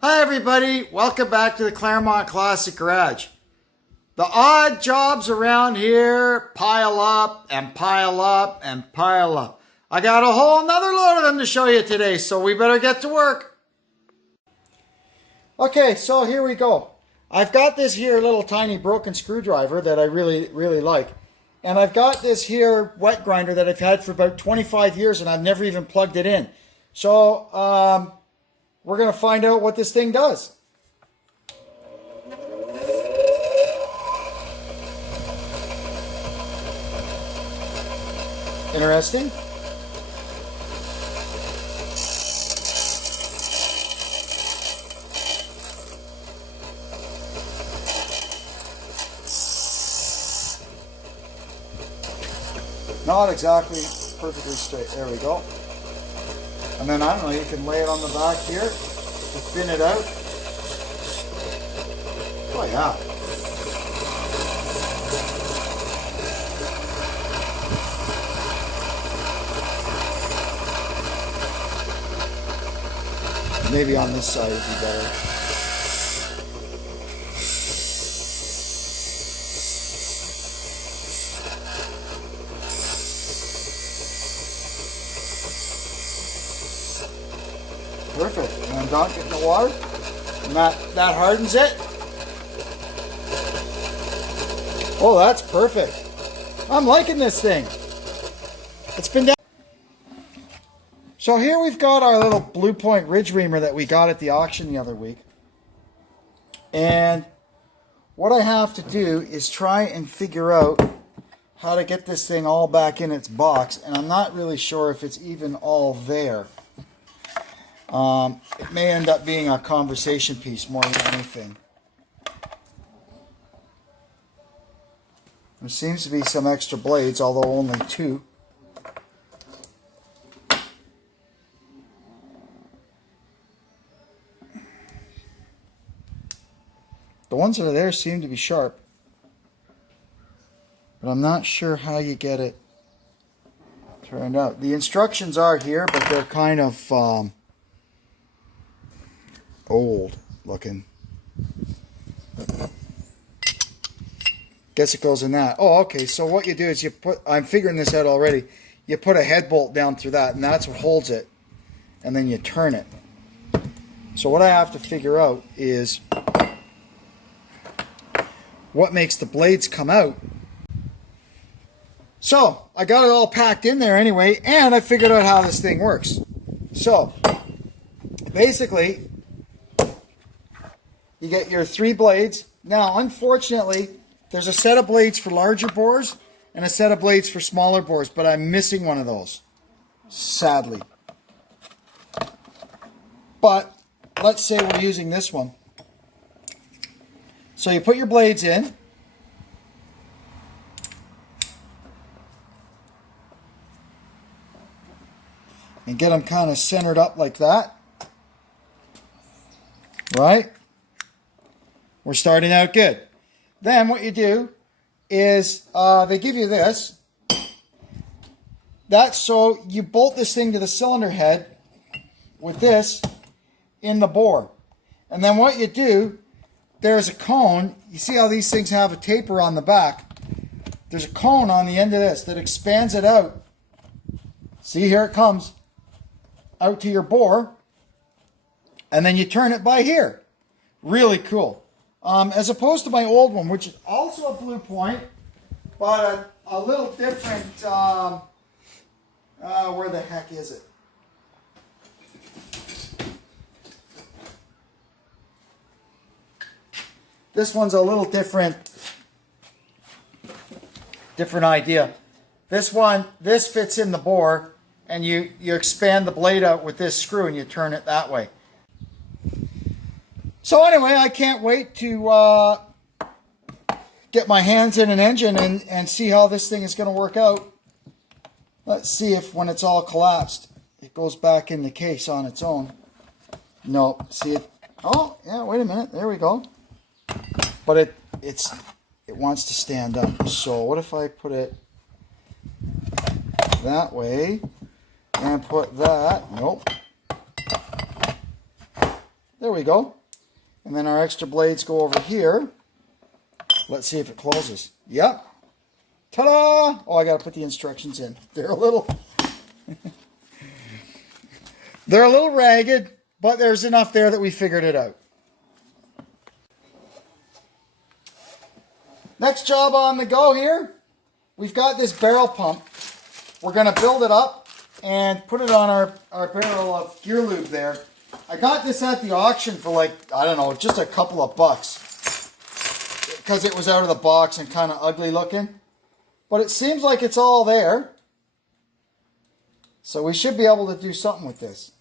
Hi everybody, welcome back to the Claremont Classic Garage. The odd jobs around here pile up and pile up and pile up. I got a whole nother load of them to show you today, so we better get to work. Okay, so here we go. I've got this here little tiny broken screwdriver that I really like. And I've got this here wet grinder that I've had for about 25 years and I've never even plugged it in. So, we're going to find out what this thing does. Interesting. Not exactly perfectly straight. There we go. And then, I don't know, you can lay it on the back here to thin it out. Oh, yeah. Maybe on this side would be better. Perfect. And I'm not getting the water. And that hardens it. Oh, that's perfect. I'm liking this thing. It's been down. So here we've got our little Blue Point Ridge Reamer that we got at the auction the other week. And what I have to do is try and figure out how to get this thing all back in its box. And I'm not really sure if it's even all there. It may end up being a conversation piece more than anything. There seems to be some extra blades, although only 2. The ones that are there seem to be sharp. But I'm not sure how you get it turned out. The instructions are here, but they're kind of old looking. Guess it goes in that. Oh, okay. So what you do is you put, I'm figuring this out already. You put a head bolt down through that, and that's what holds it. And then you turn it. So what I have to figure out is what makes the blades come out. So I got it all packed in there anyway, and I figured out how this thing works. So basically, you get your 3 blades. Now, unfortunately, there's a set of blades for larger bores and a set of blades for smaller bores, but I'm missing one of those, sadly. But let's say we're using this one. So you put your blades in. And get them kind of centered up like that. Right? We're starting out good. Then what you do is they give you this. That's so you bolt this thing to the cylinder head with this in the bore. And then what you do, there's a cone. You see how these things have a taper on the back? There's a cone on the end of this that expands it out. See, here it comes out to your bore. And then you turn it by here. Really cool. As opposed to my old one, which is also a Blue Point, but a little different. Where the heck is it? This one's a little different idea. This one, this fits in the bore, and you expand the blade out with this screw and you turn it that way. So anyway, I can't wait to get my hands in an engine and see how this thing is going to work out. Let's see if when it's all collapsed, it goes back in the case on its own. No, see it? Oh, yeah, wait a minute. There we go. But it wants to stand up. So what if I put it that way and put that, nope. There we go. And then our extra blades go over here. Let's see if it closes. Yep. Ta-da! Oh, I got to put the instructions in. They're a little they're a little ragged, but there's enough there that we figured it out. Next job on the go here. We've got this barrel pump. We're going to build it up and put it on our barrel of gear lube there. I got this at the auction for like, I don't know, just a couple of bucks. Because it was out of the box and kind of ugly looking. But it seems like it's all there. So we should be able to do something with this.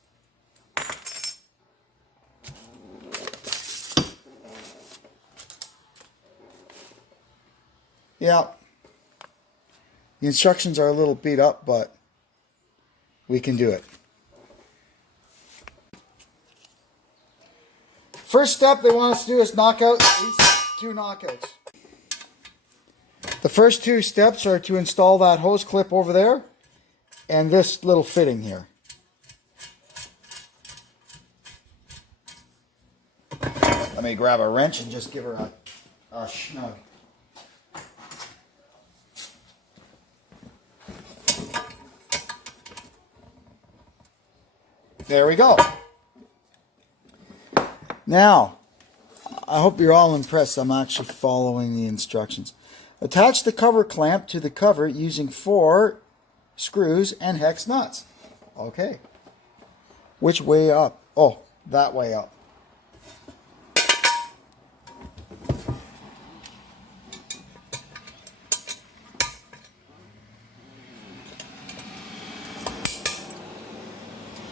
Yeah. The instructions are a little beat up, but we can do it. First step they want us to do is knock out these 2 knockouts. The first 2 steps are to install that hose clip over there and this little fitting here. Let me grab a wrench and just give her a snug. There we go. Now, I hope you're all impressed. I'm actually following the instructions. Attach the cover clamp to the cover using 4 screws and hex nuts. Okay. Which way up? Oh, that way up.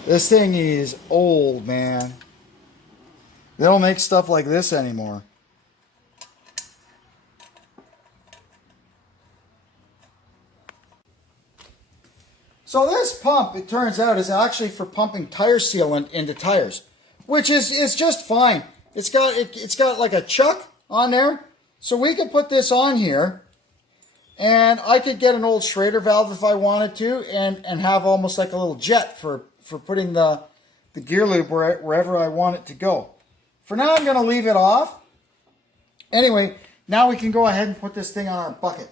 This thing is old, man. They don't make stuff like this anymore. So this pump, it turns out, is actually for pumping tire sealant into tires, which is just fine. It's got like a chuck on there, so we could put this on here, and I could get an old Schrader valve if I wanted to, and have almost like a little jet for putting the gear lube wherever I want it to go. For now, I'm going to leave it off. Anyway, now we can go ahead and put this thing on our bucket.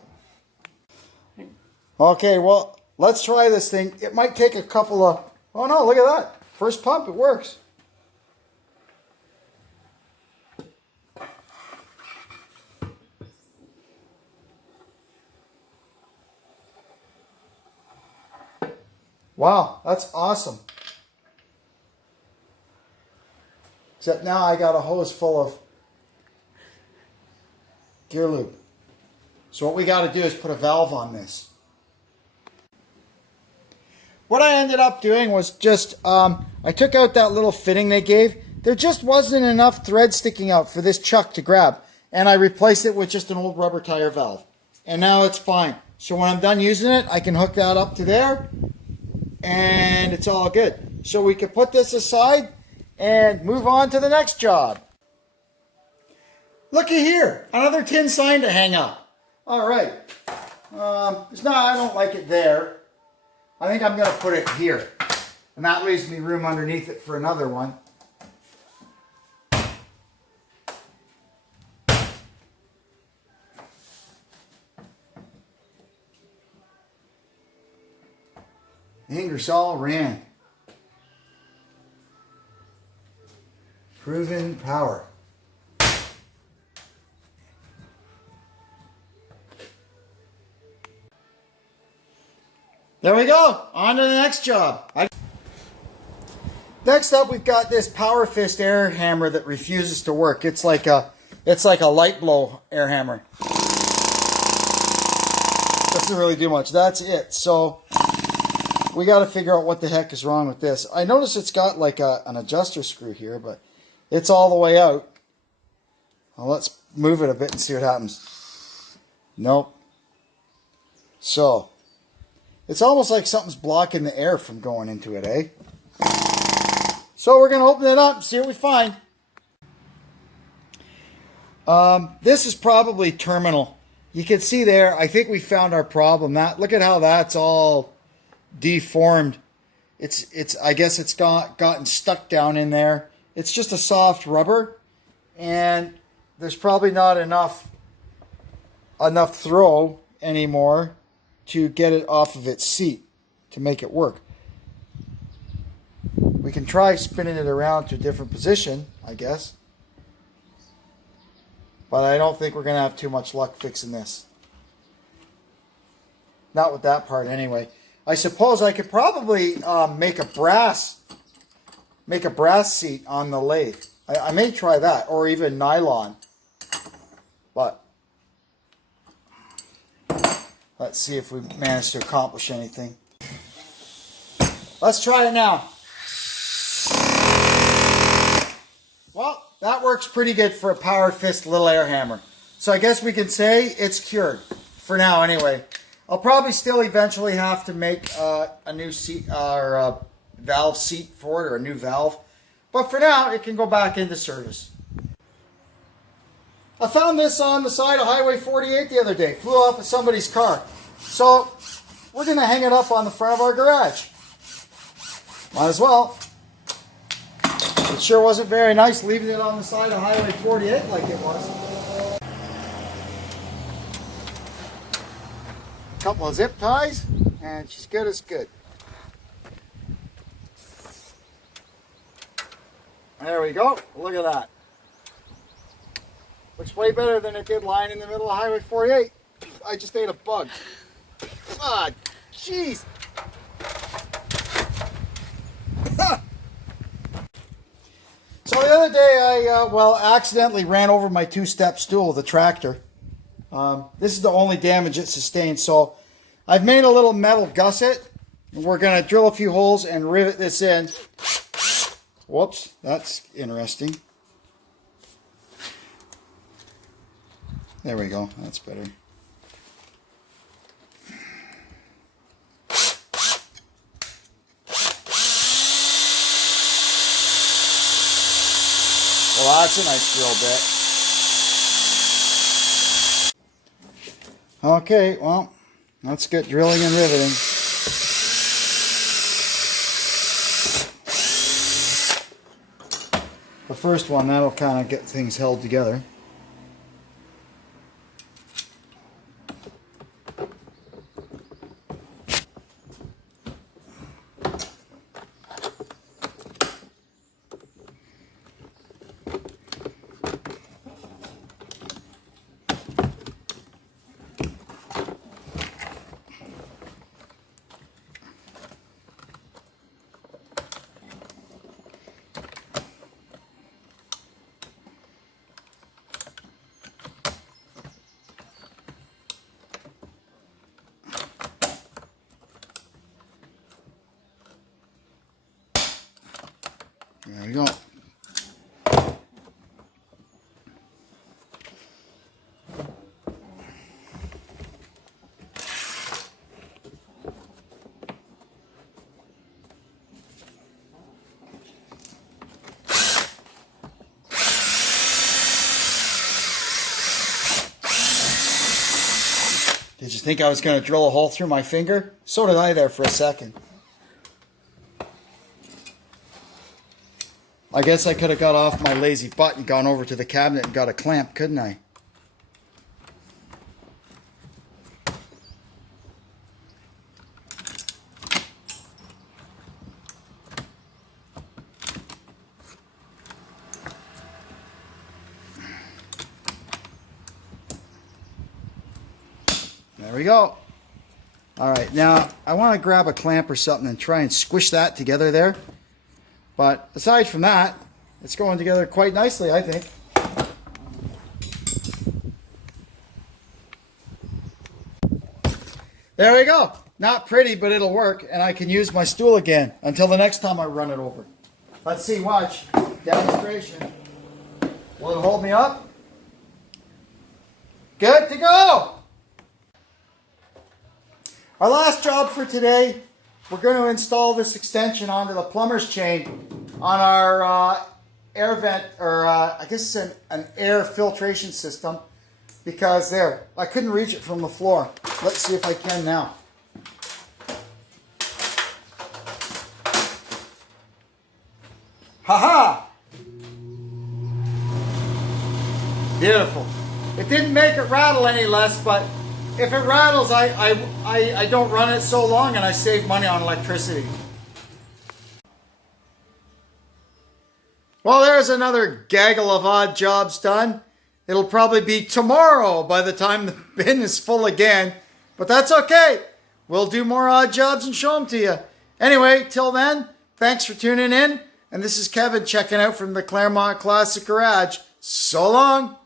Okay, well, let's try this thing. It might take a couple of... Oh no, look at that. First pump, it works. Wow, that's awesome. Except now I got a hose full of gear lube. So what we got to do is put a valve on this. What I ended up doing was just, I took out that little fitting they gave. There just wasn't enough thread sticking out for this chuck to grab. And I replaced it with just an old rubber tire valve. And now it's fine. So when I'm done using it, I can hook that up to there. And it's all good. So we can put this aside and move on to the next job. Looky here, another tin sign to hang up. All right. I don't like it there. I think I'm going to put it here. And that leaves me room underneath it for another one. Ingersoll Rand. Proven power. There we go. On to the next job. Next up, we've got this Power Fist air hammer that refuses to work. It's like a light blow air hammer. Doesn't really do much. That's it. So we got to figure out what the heck is wrong with this. I notice it's got like an adjuster screw here, but it's all the way out. Well, let's move it a bit and see what happens. Nope. So it's almost like something's blocking the air from going into it, eh? So we're going to open it up and see what we find. This is probably terminal. You can see there, I think we found our problem. Look at how that's all deformed. I guess it's gotten stuck down in there. It's just a soft rubber, and there's probably not enough throw anymore to get it off of its seat to make it work. We can try spinning it around to a different position, I guess. But I don't think we're going to have too much luck fixing this. Not with that part anyway. I suppose I could probably make a brass seat on the lathe. I may try that, or even nylon. But let's see if we manage to accomplish anything. Let's try it now. Well, that works pretty good for a power fist little air hammer. So I guess we can say it's cured. For now anyway. I'll probably still eventually have to make a new seat or a valve seat for it, or a new valve. But for now, it can go back into service. I found this on the side of Highway 48 the other day. Flew off of somebody's car. So we're going to hang it up on the front of our garage. Might as well. It sure wasn't very nice leaving it on the side of Highway 48 like it was. Couple of zip ties, and she's good as good. There we go. Look at that. Looks way better than it did lying in the middle of Highway 48. I just ate a bug. Ah, jeez. So the other day I, accidentally ran over my two-step stool with a tractor. This is the only damage it sustained. So I've made a little metal gusset. And we're going to drill a few holes and rivet this in. Whoops, that's interesting. There we go, that's better. Well, that's a nice drill bit. Okay, well, let's get drilling and riveting. The first one, that'll kind of get things held together. There we go. Did you think I was going to drill a hole through my finger? So did I there for a second. I guess I could have got off my lazy butt and gone over to the cabinet and got a clamp, couldn't I? There we go. All right, now I want to grab a clamp or something and try and squish that together there. But aside from that, it's going together quite nicely, I think. There we go. Not pretty, but it'll work, and I can use my stool again until the next time I run it over. Let's see, watch. Demonstration. Will it hold me up? Good to go! Our last job for today, we're going to install this extension onto the plumber's chain on our air vent, or I guess it's an air filtration system, because there, I couldn't reach it from the floor. Let's see if I can now. Haha! Beautiful. It didn't make it rattle any less, but if it rattles, I don't run it so long and I save money on electricity. Well, there's another gaggle of odd jobs done. It'll probably be tomorrow by the time the bin is full again, but that's okay. We'll do more odd jobs and show them to you. Anyway, till then, thanks for tuning in. And this is Kevin checking out from the Claremont Classic Garage. So long.